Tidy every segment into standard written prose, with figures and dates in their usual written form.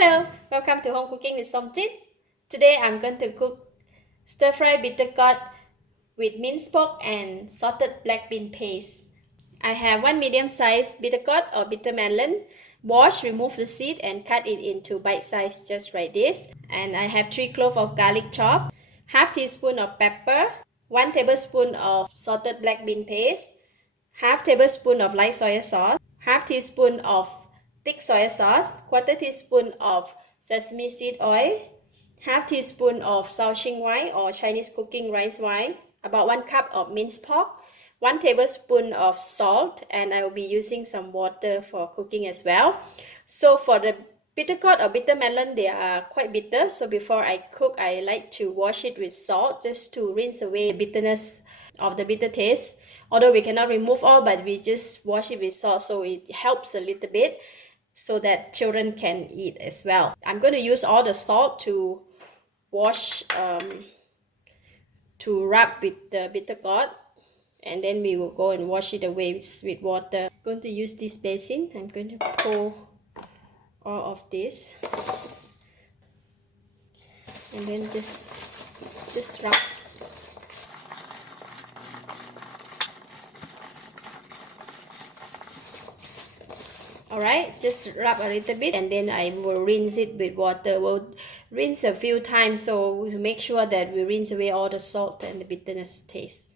Hello, welcome to Home Cooking with Something. Today I'm going to cook stir-fry bitter gourd with minced pork and salted black bean paste. I have one medium-sized bitter gourd or bitter melon. Wash, remove the seed and cut it into bite size just like this. And I have 3 cloves of garlic chopped, half teaspoon of pepper, 1 tablespoon of salted black bean paste, half tablespoon of light soy sauce, half teaspoon of thick soy sauce, quarter teaspoon of sesame seed oil, half teaspoon of Shaoxing wine or Chinese cooking rice wine, about 1 cup of minced pork, 1 tablespoon of salt, and I will be using some water for cooking as well. So for the bitter gourd or bitter melon, they are quite bitter, so before I cook, I like to wash it with salt just to rinse away the bitterness of the bitter taste. Although we cannot remove all, but we just wash it with salt so it helps a little bit so that children can eat as well. I'm going to use all the salt to wash, to rub with the bitter gourd, and then we will go and wash it away with water. I'm going to use this basin. I'm going to pour all of this and then just rub. Alright, just rub a little bit and then I will rinse it with water. We'll rinse a few times so to make sure that we rinse away all the salt and the bitterness taste.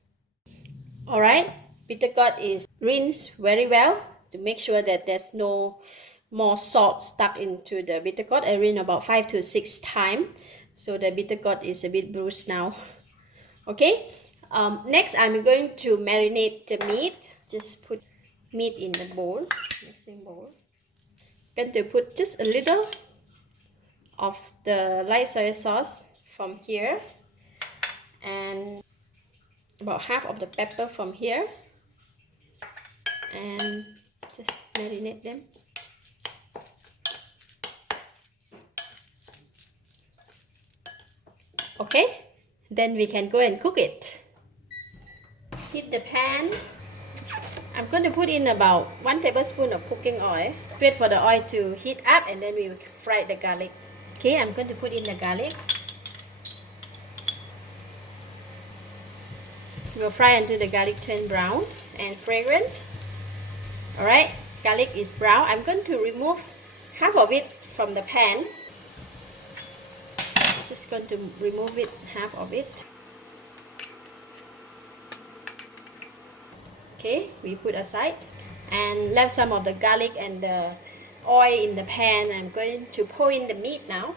Alright, bitter gourd is rinsed very well to make sure that there's no more salt stuck into the bitter gourd. I rinse about 5 to 6 times, so the bitter gourd is a bit bruised now. Okay, next I'm going to marinate the meat. Just put meat in the bowl, mixing bowl. Going to put just a little of the light soy sauce from here and about half of the pepper from here, and just marinate them. Okay, then we can go and cook it. Heat the pan. I'm going to put in about 1 tablespoon of cooking oil. Wait for the oil to heat up and then we will fry the garlic. Okay, I'm going to put in the garlic. We'll fry until the garlic turn brown and fragrant. Alright, garlic is brown. I'm going to remove half of it from the pan. Just going to remove it, half of it. Okay, we put aside and left some of the garlic and the oil in the pan. I'm going to pour in the meat now.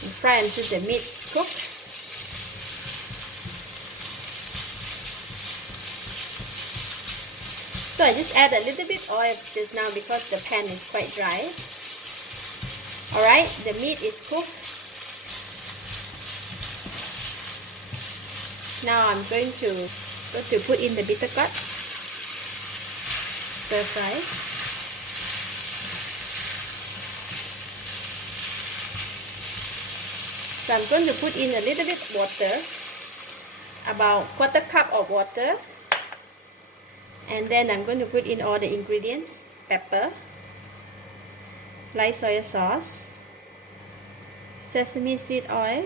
And fry until the meat is cooked. So I just add a little bit oil just now because the pan is quite dry. Alright, the meat is cooked. Now I'm going to put in the bitter gourd. Stir fry. So I'm going to put in a little bit water, about 1/4 cup of water. And then I'm going to put in all the ingredients: pepper, light soy sauce, sesame seed oil,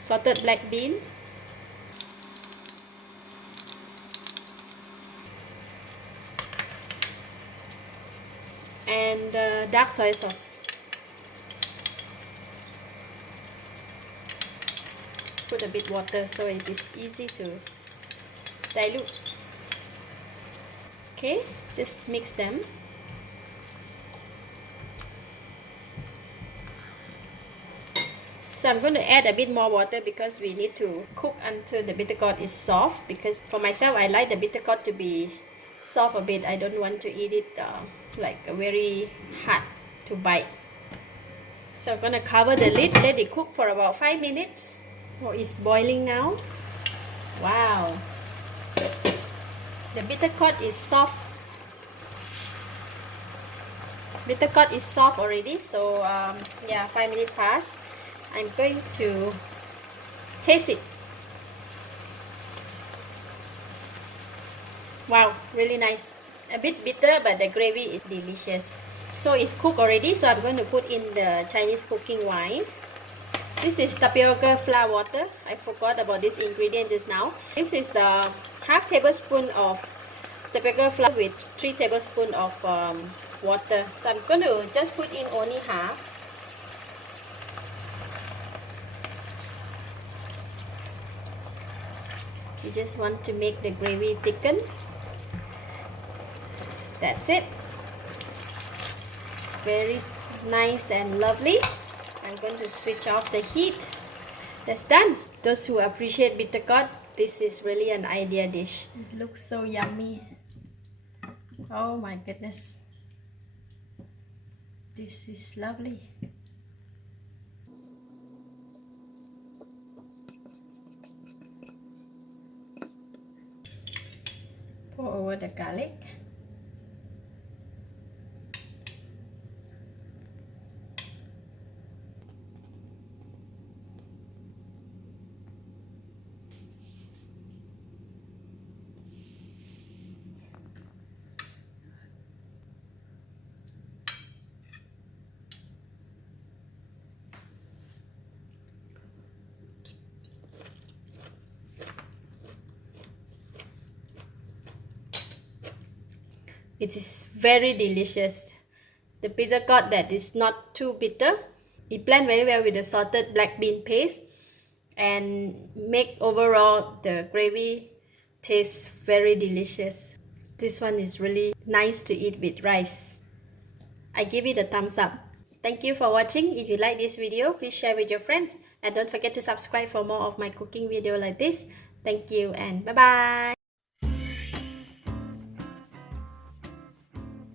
salted black bean, and dark soy sauce. Put a bit water so it is easy to dilute. Okay, just mix them. So I'm going to add a bit more water because we need to cook until the bitter gourd is soft, because for myself I like the bitter gourd to be soft a bit. I don't want to eat it like very hard to bite. So I'm going to cover the lid, let it cook for about 5 minutes. Oh, it's boiling now. Wow, the bitter gourd is soft. bitter gourd is soft already, so yeah, 5 minutes passed. I'm going to taste it. Wow, really nice. A bit bitter, but the gravy is delicious. So it's cooked already, so I'm going to put in the Chinese cooking wine. This is tapioca flour water. I forgot about this ingredient just now. This is a half tablespoon of tapioca flour with 3 tablespoons of water. So I'm going to just put in only half. You just want to make the gravy thicken. That's it. Very nice and lovely. I'm going to switch off the heat. That's done. Those who appreciate bitter gourd, this is really an ideal dish. It looks so yummy. Oh my goodness. This is lovely. Pour over the garlic. It is very delicious. The bitter gourd that is not too bitter. It blends very well with the salted black bean paste and make overall the gravy taste very delicious. This one is really nice to eat with rice. I give it a thumbs up. Thank you for watching. If you like this video, please share with your friends. And don't forget to subscribe for more of my cooking video like this. Thank you and bye bye.